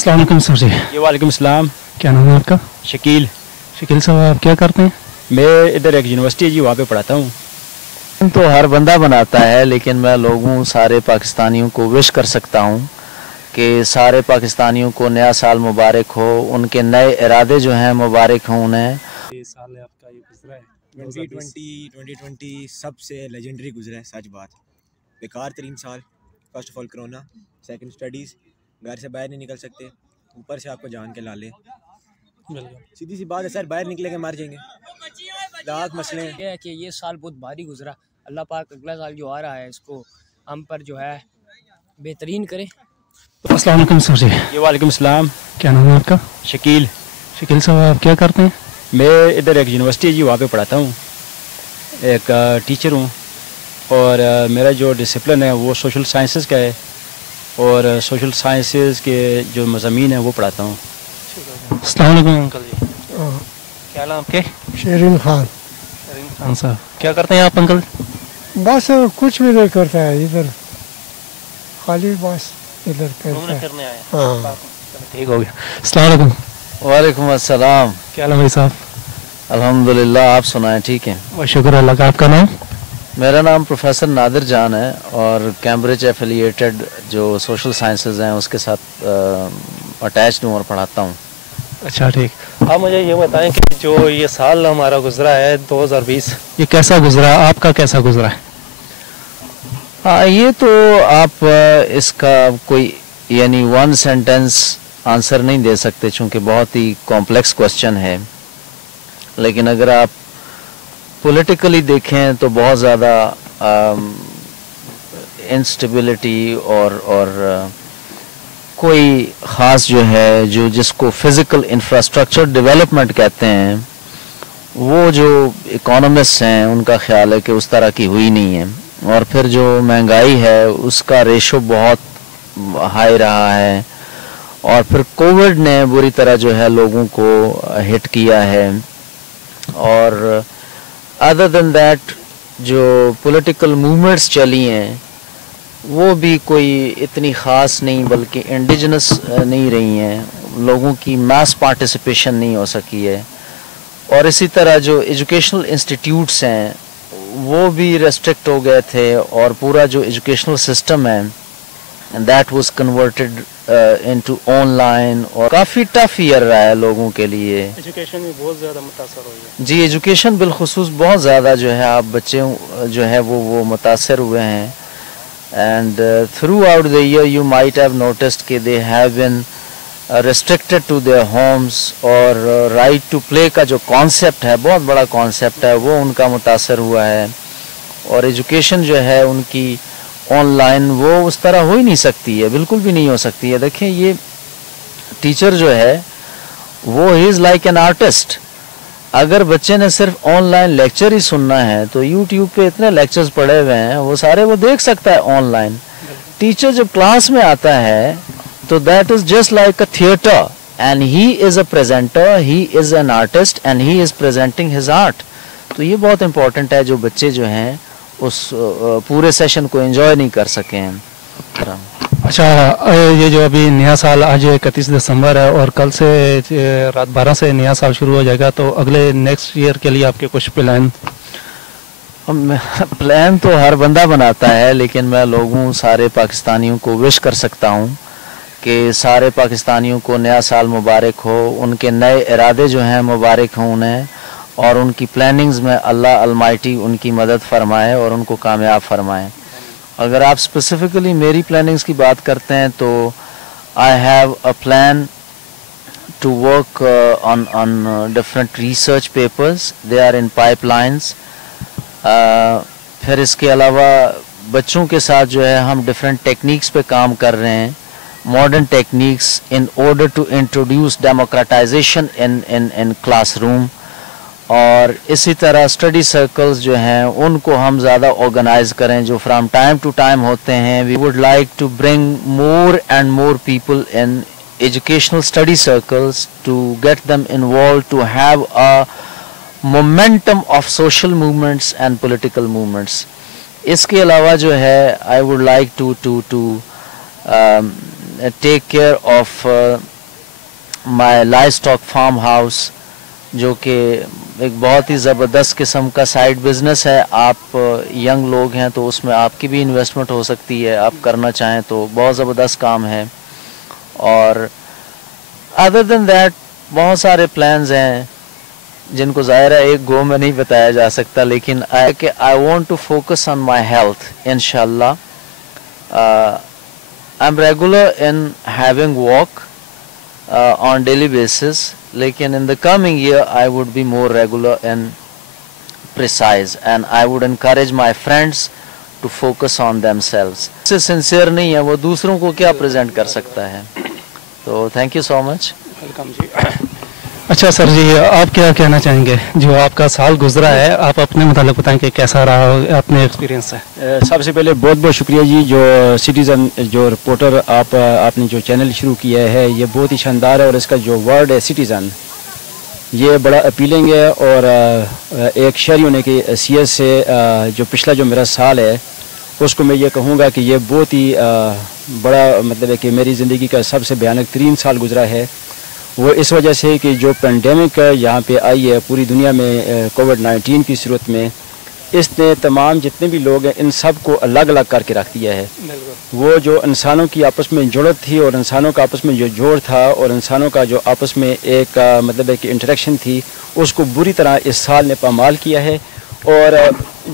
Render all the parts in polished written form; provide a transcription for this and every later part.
अस्सलाम वालेकुम सर जी। जी वालेकुम सलाम। क्या नाम है आपका? शकील। शकील साहब, आप क्या करते हैं? मैं इधर एक यूनिवर्सिटी है जी, वहाँ पे पढ़ाता हूँ। तो हर बंदा बनाता है, लेकिन मैं लोगों सारे पाकिस्तानियों को विश कर सकता हूँ कि सारे पाकिस्तानियों को नया साल मुबारक हो, उनके नए इरादे जो हैं मुबारक हों उन्हें। ये साल आपका ये गुजरा है 2020 सबसे लेजेंडरी गुजरा है, सच बात। बेकार तरीन साल। First of all corona, second studies, घर से बाहर नहीं निकल सकते, ऊपर से आपको जान के लाले। सीधी सी बात है सर, बाहर निकलेंगे मर जाएंगे, लाख मसले हैं। ये है कि ये साल बहुत भारी गुजरा। अल्लाह पाक अगला साल जो आ रहा है इसको हम पर जो है बेहतरीन करे। अस्सलाम वालेकुम सर जी। जी वालेकुम सलाम। क्या नाम है आपका? शकील। शकील साहब, आप क्या करते हैं? मैं इधर एक यूनिवर्सिटी है जी, वहाँ पे पढ़ाता हूँ, एक टीचर हूँ। और मेरा जो डिसिप्लिन है वो सोशल साइंसेस का है, और सोशल साइंसेस के जो मज़ामीन है वो पढ़ाता हूँ। अस्सलाम वालेकुम अंकल जी। क्या नाम आपके? शेरीन खान। शरीन खान साहब, क्या करते हैं आप अंकल? बस कुछ भी नहीं करता है इधर, खाली बस इधर करता है। करने आए? हाँ, ठीक हो गया। अस्सलाम वालेकुम। वालेकुम अस्सलाम। क्या नाम है साहब? अल्हम्दुलिल्लाह, आप सुनाएं? ठीक है। बहुत शुक्र अल्लाह का। आपका नाम? मेरा नाम प्रोफेसर नादिर जान है, और कैम्ब्रिज एफिलिएटेड जो सोशल साइंसेज हैं उसके साथ अटैच्ड हूँ और पढ़ाता हूँ। अच्छा ठीक। आप मुझे ये बताएं कि जो ये साल हमारा गुजरा है 2020, ये कैसा गुजरा, आपका कैसा गुजरा है? हाँ, ये तो आप इसका कोई यानी वन सेंटेंस आंसर नहीं दे सकते, चूँकि बहुत ही कॉम्प्लेक्स क्वेश्चन है। लेकिन अगर आप पॉलिटिकली देखें तो बहुत ज़्यादा इंस्टेबिलिटी और कोई ख़ास जो है जो जिसको फिज़िकल इंफ्रास्ट्रक्चर डेवलपमेंट कहते हैं, वो जो इकोनॉमिस्ट हैं उनका ख्याल है कि उस तरह की हुई नहीं है। और फिर जो महंगाई है उसका रेशो बहुत हाई रहा है, और फिर कोविड ने बुरी तरह जो है लोगों को हिट किया है। और अदर देन दैट जो पॉलिटिकल मूवमेंट्स चली हैं वो भी कोई इतनी ख़ास नहीं, बल्कि इंडिजिनस नहीं रही हैं, लोगों की मास पार्टिसिपेशन नहीं हो सकी है। और इसी तरह जो एजुकेशनल इंस्टीट्यूट्स हैं वो भी रेस्ट्रिक्ट हो गए थे, और पूरा जो एजुकेशनल सिस्टम है that was converted into online, और काफ़ी टफ ईयर रहा है लोगों के लिए। एजुकेशन में बहुत ज़्यादा मुतासर हुई है जी, एजुकेशन बिलखुसूस बहुत ज़्यादा जो है आप बच्चे जो है वो मुतासर हुए हैं। And through the year you might have noticed कि they have been restricted to their homes, और राइट टू प्ले का जो कॉन्सेप्ट है, बहुत बड़ा कॉन्सेप्ट है, वो उनका मुतासर हुआ है। और एजुकेशन जो है उनकी ऑनलाइन वो उस तरह हो ही नहीं सकती है, बिल्कुल भी नहीं हो सकती है। देखें, ये टीचर जो है वो he is like an artist. अगर बच्चे ने सिर्फ ऑनलाइन लेक्चर ही सुनना है तो यूट्यूब पे इतने लेक्चर्स पड़े हुए हैं, वो सारे वो देख सकता है ऑनलाइन। टीचर जब क्लास में आता है तो that is just like a theatre, and he is a presenter, he is an artist, and he is presenting his art. तो ये बहुत इंपॉर्टेंट है, जो बच्चे जो हैं उस पूरे सेशन को एंजॉय नहीं कर सके हैं। अच्छा, ये जो अभी नया साल आज 31 दिसंबर है और कल से रात 12 से नया साल शुरू हो जाएगा, तो अगले नेक्स्ट ईयर के लिए आपके कुछ प्लान? प्लान तो हर बंदा बनाता है, लेकिन मैं लोगों सारे पाकिस्तानियों को विश कर सकता हूँ कि सारे पाकिस्तानियों को नया साल मुबारक हो, उनके नए इरादे जो हैं मुबारक हों उन्हें, और उनकी प्लानिंग्स में अल्लाह अलमाइटी उनकी मदद फरमाए और उनको कामयाब फरमाए। अगर आप स्पेसिफिकली मेरी प्लानिंग्स की बात करते हैं तो I have a plan to work on different research papers, they are in pipelines. फिर इसके अलावा बच्चों के साथ जो है हम डिफरेंट टेक्निक्स पे काम कर रहे हैं, modern techniques, in order to introduce democratization in classroom. और इसी तरह स्टडी सर्कल्स जो हैं उनको हम ज़्यादा ऑर्गेनाइज करें, जो फ्रॉम टाइम टू टाइम होते हैं। We would like to bring more and more people in educational study circles to get them involve, to have a momentum of social movements and political movements. इसके अलावा जो है I would like to take care of my livestock farm house, जो कि एक बहुत ही ज़बरदस्त किस्म का साइड बिज़नेस है। आप यंग लोग हैं तो उसमें आपकी भी इन्वेस्टमेंट हो सकती है, आप करना चाहें तो बहुत ज़बरदस्त काम है। और अदर देन दैट बहुत सारे प्लान्स हैं जिनको ज़ाहिर है एक गो में नहीं बताया जा सकता, लेकिन I want to focus on my health इंशाल्लाह। I am regular in having walk on daily basis, लेकिन in the coming year I would be more regular and precise, and I would encourage my friends to focus on themselves. से sincere नहीं है वो दूसरों को क्या present कर सकता है। तो thank you so much. Welcome जी। अच्छा सर जी, आप क्या कहना चाहेंगे, जो आपका साल गुजरा है आप अपने मुतालिक बताएं कि कैसा रहा, अपने एक्सपीरियंस है। सबसे पहले बहुत बहुत शुक्रिया जी, जो सिटीज़न जो रिपोर्टर आपने जो चैनल शुरू किया है ये बहुत ही शानदार है, और इसका जो वर्ड है सिटीज़न ये बड़ा अपीलिंग है। और एक शहरी होने की हैसियत से जो पिछला जो मेरा साल है उसको मैं ये कहूँगा कि ये बहुत ही बड़ा मतलब है कि मेरी ज़िंदगी का सबसे भयानक तरीन साल गुजरा है। वो इस वजह से कि जो पेंडेमिक यहाँ पे आई है पूरी दुनिया में कोविड-19 की सूरत में, इसने तमाम जितने भी लोग हैं इन सब को अलग अलग करके रख दिया है। वो जो इंसानों की आपस में जुड़त थी और इंसानों का आपस में जो जोड़ था और इंसानों का जो आपस में एक मतलब है कि इंटरेक्शन थी, उसको बुरी तरह इस साल ने पामाल किया है। और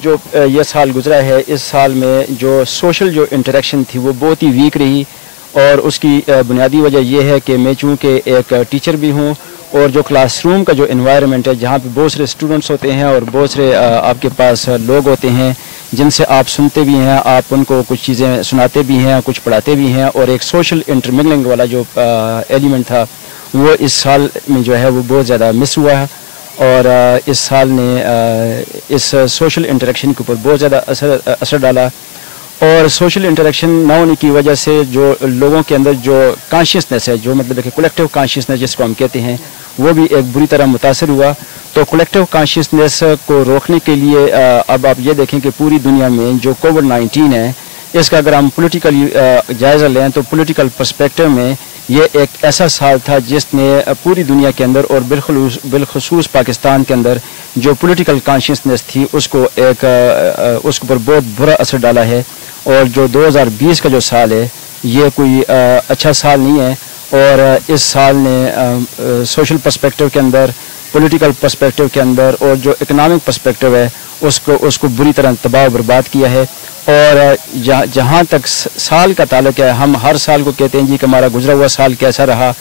जो ये साल गुजरा है, इस साल में जो सोशल जो इंटरेक्शन थी वो बहुत ही वीक रही, और उसकी बुनियादी वजह यह है कि मैं चूँकि एक टीचर भी हूँ, और जो क्लासरूम का जो एनवायरनमेंट है जहाँ पे बहुत सारे स्टूडेंट्स होते हैं और बहुत सारे आपके पास लोग होते हैं जिनसे आप सुनते भी हैं, आप उनको कुछ चीज़ें सुनाते भी हैं, कुछ पढ़ाते भी हैं, और एक सोशल इंटरमिंगलिंग वाला जो एलिमेंट था वो इस साल में जो है वो बहुत ज़्यादा मिस हुआ है। और इस साल ने इस सोशल इंटरेक्शन के ऊपर बहुत ज़्यादा असर डाला, और सोशल इंटरेक्शन ना होने की वजह से जो लोगों के अंदर जो कॉन्शियसनेस है, जो मतलब कि कलेक्टिव कॉन्शियसनेस जिसको हम कहते हैं, वो भी एक बुरी तरह मुतासर हुआ। तो कलेक्टिव कॉन्शियसनेस को रोकने के लिए अब आप ये देखें कि पूरी दुनिया में जो कोविड-19 है, इसका अगर हम पॉलिटिकली जायज़ा लें तो पॉलिटिकल पर्सपेक्टिव में ये एक ऐसा साल था जिसने पूरी दुनिया के अंदर और बिलखुसूस पाकिस्तान के अंदर जो पॉलिटिकल कॉन्शियसनेस थी उसको उसके ऊपर बहुत बुरा असर डाला है। और जो 2020 का जो साल है ये कोई अच्छा साल नहीं है, और इस साल ने सोशल पर्सपेक्टिव के अंदर, पॉलिटिकल पर्सपेक्टिव के अंदर और जो इकोनॉमिक पर्सपेक्टिव है उसको बुरी तरह तबाह बर्बाद किया है। और जहाँ तक साल का ताल्लुक है, हम हर साल को कहते हैं जी कि हमारा गुजरा हुआ साल कैसा रहा,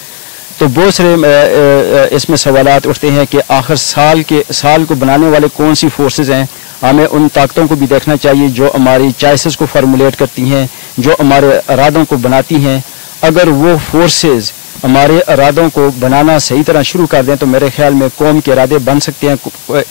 तो बहुत सारे इसमें सवालात उठते हैं कि आखिर साल को बनाने वाले कौन सी फोर्सेस हैं। हमें उन ताकतों को भी देखना चाहिए जो हमारी चॉइसेस को फार्मूलेट करती हैं, जो हमारे इरादों को बनाती हैं। अगर वो फोर्सेस हमारे इरादों को बनाना सही तरह शुरू कर दें तो मेरे ख्याल में कौम के इरादे बन सकते हैं,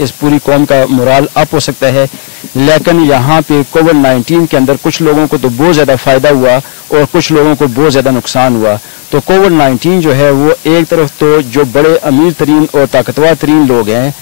इस पूरी कौम का मोराल अप हो सकता है। लेकिन यहाँ पे कोविड-19 के अंदर कुछ लोगों को तो बहुत ज़्यादा फ़ायदा हुआ और कुछ लोगों को बहुत ज़्यादा नुकसान हुआ। तो कोविड-19 जो है वो एक तरफ तो जो बड़े अमीर तरीन और ताकतवर तरीन लोग हैं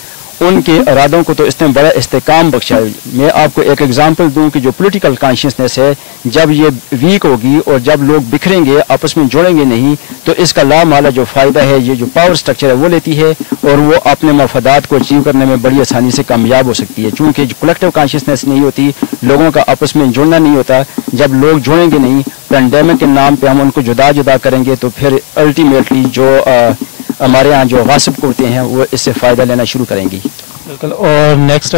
उनके इरादों को तो इसने बड़ा इस्तेकाम बख्शा है। मैं आपको एक एग्जांपल दूं कि जो पॉलिटिकल कॉन्शियसनेस है जब ये वीक होगी और जब लोग बिखरेंगे, आपस में जोड़ेंगे नहीं, तो इसका लामाला जो फ़ायदा है ये जो पावर स्ट्रक्चर है वो लेती है और वो अपने मफादात को अचीव करने में बड़ी आसानी से कामयाब हो सकती है। चूँकि जो कलेक्टिव कॉन्शियसनेस नहीं होती, लोगों का आपस में जुड़ना नहीं होता, जब लोग जुड़ेंगे नहीं, पेंडेमिक के नाम पर हम उनको जुदा जुदा करेंगे तो फिर अल्टीमेटली जो हमारे यहाँ जो गासिब करते हैं वो इससे फ़ायदा लेना शुरू करेंगी। बिल्कुल। और नेक्स्ट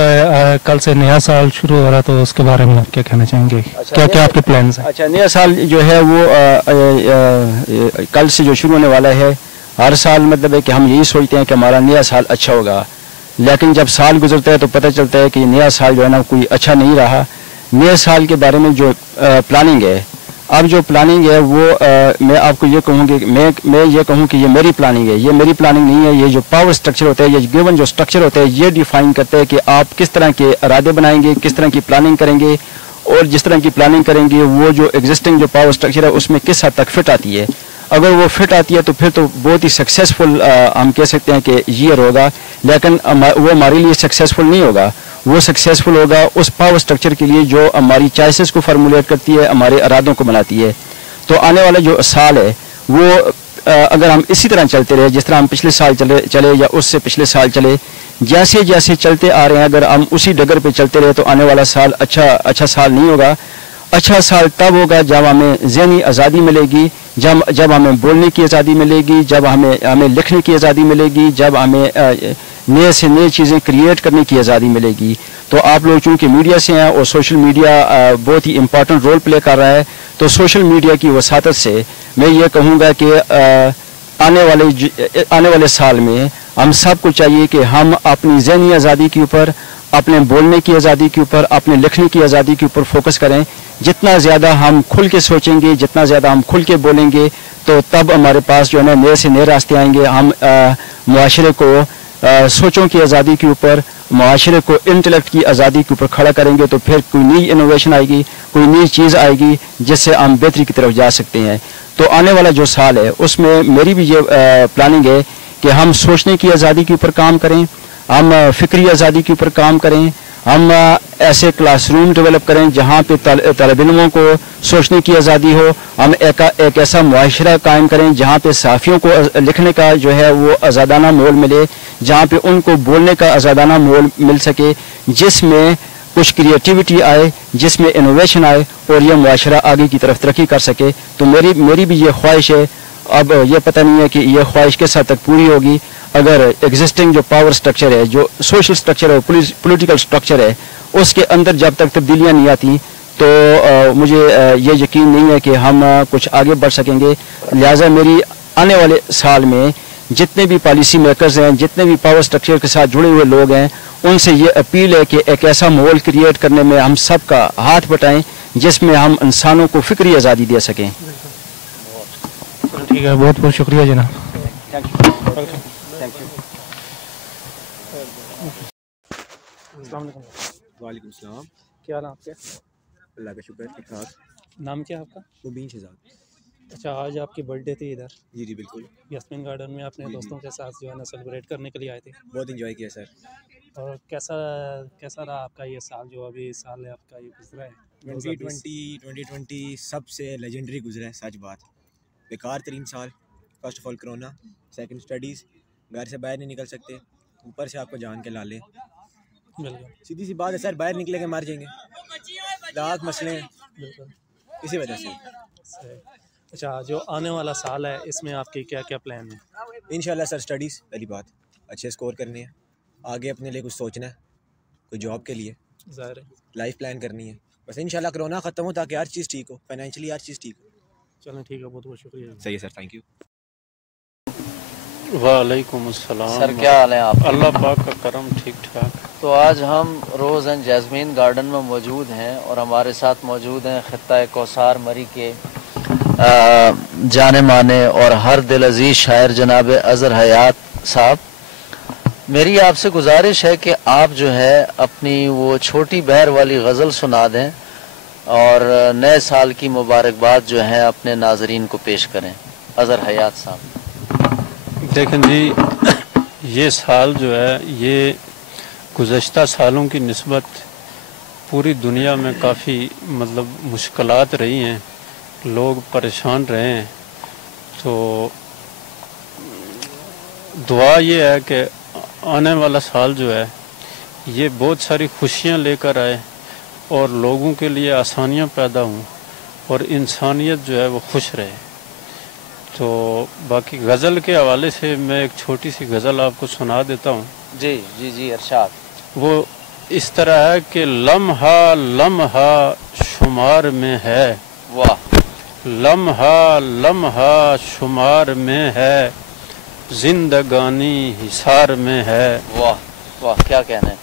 कल से नया साल शुरू हो रहा, तो उसके बारे में आप क्या कहना चाहेंगे? क्या क्या आपके प्लान्स हैं? अच्छा, नया साल जो है वो कल से जो शुरू होने वाला है, हर साल मतलब है कि हम यही सोचते हैं कि हमारा नया साल अच्छा होगा, लेकिन जब साल गुजरता है तो पता चलता है कि नया साल जो है ना कोई अच्छा नहीं रहा। नए साल के बारे में जो प्लानिंग है, अब जो प्लानिंग है वो मैं आपको ये कहूँगी, मैं ये कहूँ कि ये मेरी प्लानिंग है। ये मेरी प्लानिंग नहीं है, ये जो पावर स्ट्रक्चर होता है, ये गिवन जो स्ट्रक्चर होता है ये डिफाइन करता है कि आप किस तरह के इरादे बनाएंगे, किस तरह की प्लानिंग करेंगे, और जिस तरह की प्लानिंग करेंगे वो जो एग्जिस्टिंग जो पावर स्ट्रक्चर है उसमें किस हद तक फिट आती है। अगर वो फिट आती है तो फिर तो बहुत ही सक्सेसफुल हम कह सकते हैं कि ईयर होगा, लेकिन वो हमारे लिए सक्सेसफुल नहीं होगा। वो सक्सेसफुल होगा उस पावर स्ट्रक्चर के लिए जो हमारी चॉइसेस को फार्मूलेट करती है, हमारे इरादों को बनाती है। تو آنے والا جو سال ہے وہ اگر ہم اسی طرح چلتے رہے جس طرح ہم پچھلے سال چلے یا اس سے پچھلے سال چلے، جیسے جیسے چلتے آ رہے ہیں، اگر ہم اسی ڈگر پہ چلتے رہے تو آنے والا سال اچھا سال نہیں ہوگا. اچھا سال تب ہوگا جب ہمیں ذہنی آزادی ملے گی، جب ہمیں بولنے کی آزادی ملے گی، جب ہمیں لکھنے کی آزادی ملے گی، جب ہمیں نئے سے نئے چیزیں کریٹ کرنے کی آزادی ملے گی. تو آپ لوگ چونکہ میڈیا سے ہیں اور سوشل میڈیا بہت ہی امپورٹنٹ رول پلے کر رہا ہے، تو سوشل میڈیا کی وساطت سے میں یہ کہوں گا کہ آنے والے سال میں ہم سب کو چاہیے کہ ہم اپنی ذہنی آزادی کے اوپر، اپنے بولنے کی آزادی کے اوپر، اپنے لکھنے کی آزادی کے اوپر فوکس کریں. جتنا زیادہ ہم کھل کے سوچیں گے، جتنا زیادہ ہم کھل کے بولیں گے، تو تب ہمارے پاس جو ہے نا نئے سے نئے راستے آئیں گے. ہم معاشرے کو سوچوں کی آزادی کے اوپر، معاشرے کو انٹلیکٹ کی آزادی کے اوپر کھڑا کریں گے، تو پھر کوئی نئی انوویشن آئے گی، کوئی نئی چیز آئے گی جس سے ہم بہتری کی طرف جا سکتے ہیں. تو آنے والا جو سال ہے اس میں میری بھی یہ پلاننگ ہے کہ ہم سوچنے کی آزادی کے اوپر کام کریں، ہم فکری آزادی کے اوپر کام کریں، ہم ایسے کلاس روم ڈیولپ کریں جہاں پہ طالب علموں کو سوچنے کی آزادی ہو. ہم ایک ایسا معاشرہ قائم کریں جہاں پہ صحافیوں کو لکھنے کا جو ہے وہ آزادانہ مول ملے، جہاں پہ ان کو بولنے کا آزادانہ مول مل سکے، جس میں کچھ کریٹیوٹی آئے، جس میں انوویشن آئے اور یہ معاشرہ آگے کی طرف ترقی کر سکے. تو میری بھی یہ خواہش ہے. اب یہ پتہ نہیں ہے کہ یہ خواہش کس حد تک پوری ہوگی. اگر ایگزسٹنگ جو پاور سٹرکچر ہے، جو سوشل سٹرکچر ہے، پولیٹیکل سٹرکچر ہے، اس کے اندر جب تک تبدیلیاں نہیں آتی تو مجھے یہ یقین نہیں ہے کہ ہم کچھ آگے بڑھ سکیں گے. لہٰذا میری آنے والے سال میں جتنے بھی پالیسی میکرز ہیں، جتنے بھی پاور سٹرکچر کے ساتھ جڑے ہوئے لوگ ہیں، ان سے یہ اپیل ہے کہ ایک ایسا ماحول کریٹ کرنے میں ہم سب کا ہاتھ بٹائیں جس میں ہم انسانوں کو فکری آزادی دے سکیں. ٹھیک ہے، بہت بہت شکریہ جناب. السلام علیکم. وعلیکم السلام. کیا حال ہے آپ کے؟ اللہ کا شکر، ٹھیک ٹھاک. نام کیا ہے آپ کا؟ مبین شہزاد. اچھا، آج آپ کی برتھ ڈے تھی ادھر جی جی بالکل. یاسمین گارڈن میں، اپنے دوستوں کے ساتھ جو ہے نا سیلیبریٹ کرنے کے لیے آئے تھے. بہت انجوائے کیا سر. اور کیسا رہا آپ کا یہ سال، جو ابھی سال ہے آپ کا یہ گزرا ہے 2020 سب سے لیجنڈری گزرا ہے، سچ بات. بیکار ترین سال. First of all corona, second studies, گھر سے باہر نہیں نکل سکتے، اوپر سے آپ کو جان کے لالے. بالکل سیدھی سی بات ہے سر، باہر نکلے کے مر جائیں گے. لاکھ مسئلے ہیں بالکل اسی وجہ سے. صحیح. اچھا، جو آنے والا سال ہے اس میں آپ کے کیا کیا پلان ہیں؟ انشاءاللہ سر اسٹڈیز پہلی بات، اچھے اسکور کرنے ہیں، آگے اپنے لیے کچھ سوچنا ہے، کوئی جاب کے لیے ظاہر ہے. لائف پلان کرنی ہے. بس انشاءاللہ کرونا ختم ہو تاکہ ہر چیز ٹھیک ہو، فائنینشلی ہر چیز ٹھیک ہو. چلیں ٹھیک ہے، بہت بہت شکریہ. صحیح ہے سر، تھینک یو. وعلیکم السلام. سر کیا حال ہے آپ؟ اللہ پاک کا کرم، ٹھیک ٹھاک. تو آج ہم روز اینڈ جیسمین گارڈن میں موجود ہیں اور ہمارے ساتھ موجود ہیں خطہ کوثر مری کے جانے مانے اور ہر دل عزیز شاعر جناب اظہر حیات صاحب. میری آپ سے گزارش ہے کہ آپ جو ہے اپنی وہ چھوٹی بہر والی غزل سنا دیں اور نئے سال کی مبارکباد جو ہے اپنے ناظرین کو پیش کریں. اظہر حیات صاحب. دیکھیں جی، یہ سال جو ہے یہ گزشتہ سالوں کی نسبت پوری دنیا میں کافی مشکلات رہی ہیں، لوگ پریشان رہے ہیں. تو دعا یہ ہے کہ آنے والا سال جو ہے یہ بہت ساری خوشیاں لے کر آئے اور لوگوں کے لیے آسانیاں پیدا ہوں اور انسانیت جو ہے وہ خوش رہے. تو باقی غزل کے حوالے سے میں ایک چھوٹی سی غزل آپ کو سنا دیتا ہوں. جی جی جی ارشاد. وہ اس طرح ہے کہ لمحہ لمحہ شمار میں ہے. واہ. لمحہ لمحہ شمار میں ہے، زندگانی حصار میں ہے. واہ واہ، کیا کہنا ہے.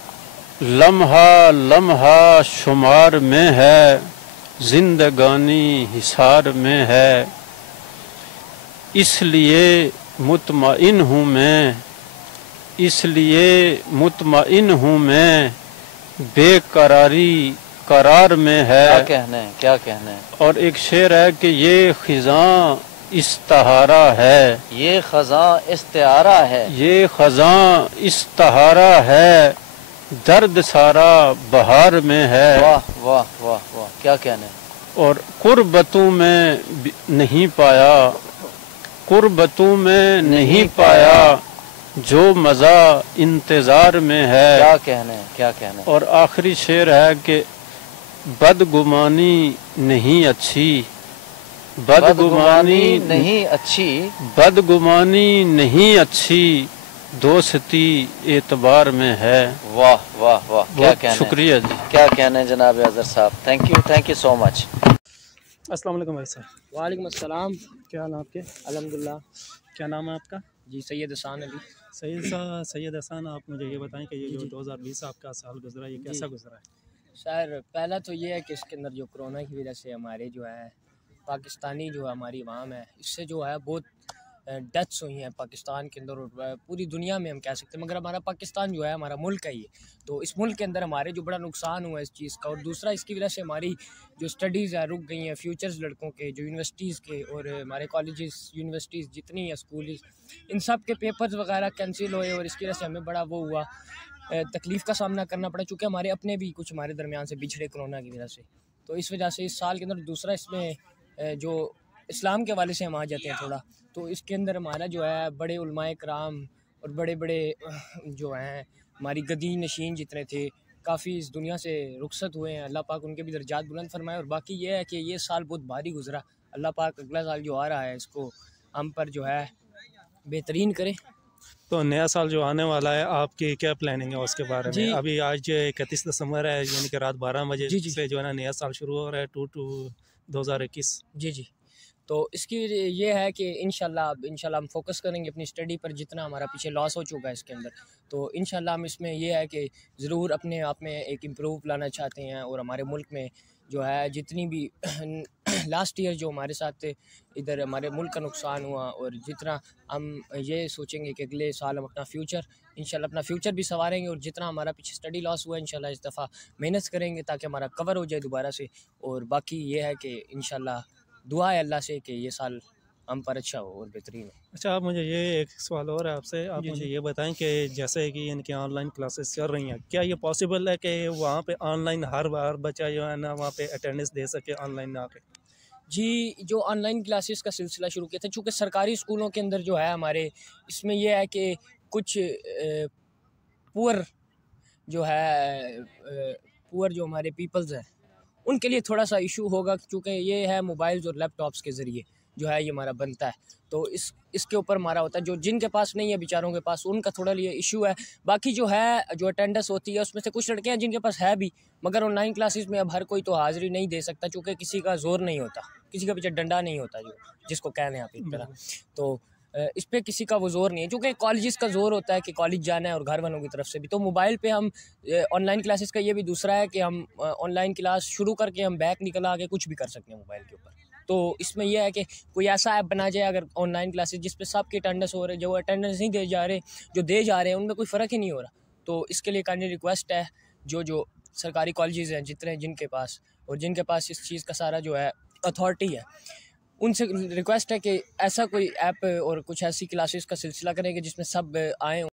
لمحہ لمحہ شمار میں ہے، زندگانی حصار میں ہے. اس لیے مطمئن ہوں میں، اس لیے مطمئن ہوں میں، بے قراری قرار میں ہے. کیا کہنا ہے، کیا کہنا ہے. اور ایک شعر ہے کہ یہ خزاں استہارہ ہے. یہ خزاں استعارہ ہے. یہ خزاں استہارہ ہے، درد سارا بہار میں ہے. واہ واہ واہ واہ، کیا کہنا ہے. और कुर्बतों में नहीं पाया, कुर्बतों में नहीं पाया जो मज़ा इंतज़ार में है। क्या कहने, क्या कहने। और आखिरी शेर है कि बदगुमानी नहीं अच्छी, बदगुमानी नहीं अच्छी, बदगुमानी नहीं अच्छी, दोस्ती एतबार में है। वाह वाह वाह, क्या बहुत कहने, शुक्रिया जी। क्या कहने जनाब अजहर साहब, थैंक यू सो मच। अस्सलाम वालेकुम भाई साहब। वालेकुम अस्सलाम। क्या हाल आपके? अल्हम्दुलिल्लाह। क्या नाम है आपका? जी सैयद हसान अली। सैयद हसन, आप मुझे ये बताएं कि ये जो 2020 आपका साल गुजरा, ये कैसा गुजरा है? सर पहला तो ये है कि इसके अंदर जो कोरोना की वजह से हमारे जो है पाकिस्तानी जो है हमारी अवाम है, इससे जो है बहुत डेथ्स हुई हैं पाकिस्तान के अंदर और पूरी दुनिया में हम कह सकते हैं। मगर हमारा पाकिस्तान जो है हमारा मुल्क है ये, तो इस मुल्क के अंदर हमारे जो बड़ा नुकसान हुआ है इस चीज़ का। और दूसरा इसकी वजह से हमारी जो स्टडीज़ है रुक गई हैं, फ्यूचर्स लड़कों के जो यूनिवर्सिटीज़ के और हमारे कॉलेजेस यूनिवर्सिटीज़ जितनी हैं स्कूल, इन सब के पेपर्स वगैरह कैंसिल हुए और इसकी वजह से हमें बड़ा वो हुआ, तकलीफ़ का सामना करना पड़ा, चूँकि हमारे अपने भी कुछ हमारे दरमियान से बिछड़े कोरोना की वजह से। तो इस वजह से इस साल के अंदर दूसरा इसमें जो इस्लाम के वाले से हम आ जाते हैं थोड़ा, तो इसके अंदर हमारा जो है बड़े उलमाए कराम और बड़े बड़े जो हैं हमारी गदी नशीन जितने थे काफ़ी इस दुनिया से रुखसत हुए हैं। अल्लाह पाक उनके भी दर्जात बुलंद फरमाए। और बाकी ये है कि ये साल बहुत भारी गुजरा, अल्लाह पाक अगला साल जो आ रहा है इसको हम पर जो है बेहतरीन करे। तो नया साल जो आने वाला है, आपकी क्या प्लानिंग है उसके बारे में? जी। अभी आज 31 दिसंबर है, यानी कि रात 12 बजे जी, जी। से जो है ना नया साल शुरू हो रहा है 2021। जी जी। तो इसकी ये है कि इंशाल्लाह हम फोकस करेंगे अपनी स्टडी पर, जितना हमारा पीछे लॉस हो चुका है इसके अंदर। तो इंशाल्लाह हम इसमें ये है कि ज़रूर अपने आप में एक इम्प्रूव लाना चाहते हैं। और हमारे मुल्क में जो है जितनी भी लास्ट ईयर जो हमारे साथ इधर हमारे मुल्क का नुकसान हुआ, और जितना हम ये सोचेंगे कि अगले साल हम अपना फ्यूचर इंशाल्लाह अपना फ्यूचर भी संवारेंगे, और जितना हमारा पीछे स्टडी लॉस हुआ इंशाल्लाह इस दफ़ा मेहनत करेंगे ताकि हमारा कवर हो जाए दोबारा से। और बाकी ये है कि इंशाल्लाह दुआ है अल्लाह से कि ये साल हम पर अच्छा हो और बेहतरीन हो। अच्छा, आप मुझे ये एक सवाल और है आपसे, आप जी, मुझे जी। ये बताएं कि जैसे कि इनकी ऑनलाइन क्लासेस चल रही हैं, क्या ये पॉसिबल है कि वहाँ पे ऑनलाइन हर बार बच्चा जो है ना वहाँ पे अटेंडेंस दे सके ऑनलाइन आके? जी, जो ऑनलाइन क्लासेस का सिलसिला शुरू किया था, चूँकि सरकारी स्कूलों के अंदर जो है हमारे इसमें यह है कि कुछ पुअर जो है पुअर जो हमारे पीपल्स हैं उनके लिए थोड़ा सा इशू होगा, क्योंकि ये है मोबाइल्स और लैपटॉप्स के ज़रिए जो है ये हमारा बनता है। तो इसके ऊपर हमारा होता है, जो जिनके पास नहीं है बेचारों के पास उनका थोड़ा लिए इशू है। बाकी जो है जो अटेंडेंस होती है उसमें से कुछ लड़के हैं जिनके पास है भी, मगर ऑनलाइन क्लासेस में अब हर कोई तो हाज़िरी नहीं दे सकता, चूँकि किसी का ज़ोर नहीं होता, किसी का पीछे डंडा नहीं होता जो जिसको कहने आप एक तरह। तो इस पे किसी का वो ज़ोर नहीं है, क्योंकि कॉलेजेस का ज़ोर होता है कि कॉलेज जाना है और घर वालों की तरफ से भी। तो मोबाइल पे हम ऑनलाइन क्लासेस का ये भी दूसरा है कि हम ऑनलाइन क्लास शुरू करके हम बैक निकल आके कुछ भी कर सकते हैं मोबाइल के ऊपर। तो इसमें यह है कि कोई ऐसा ऐप बना जाए अगर ऑनलाइन क्लासेस जिस पे सबके अटेंडेंस हो रहे, जो अटेंडेंस नहीं दे जा रहे, जो दे जा रहे हैं उनमें कोई फ़र्क ही नहीं हो रहा। तो इसके लिए काइंडली रिक्वेस्ट है जो सरकारी कॉलेजेस हैं जितने जिनके पास और जिनके पास इस चीज़ का सारा जो है अथॉरिटी है, उनसे रिक्वेस्ट है कि ऐसा कोई ऐप और कुछ ऐसी क्लासेस का सिलसिला करें कि जिसमें सब आएँ।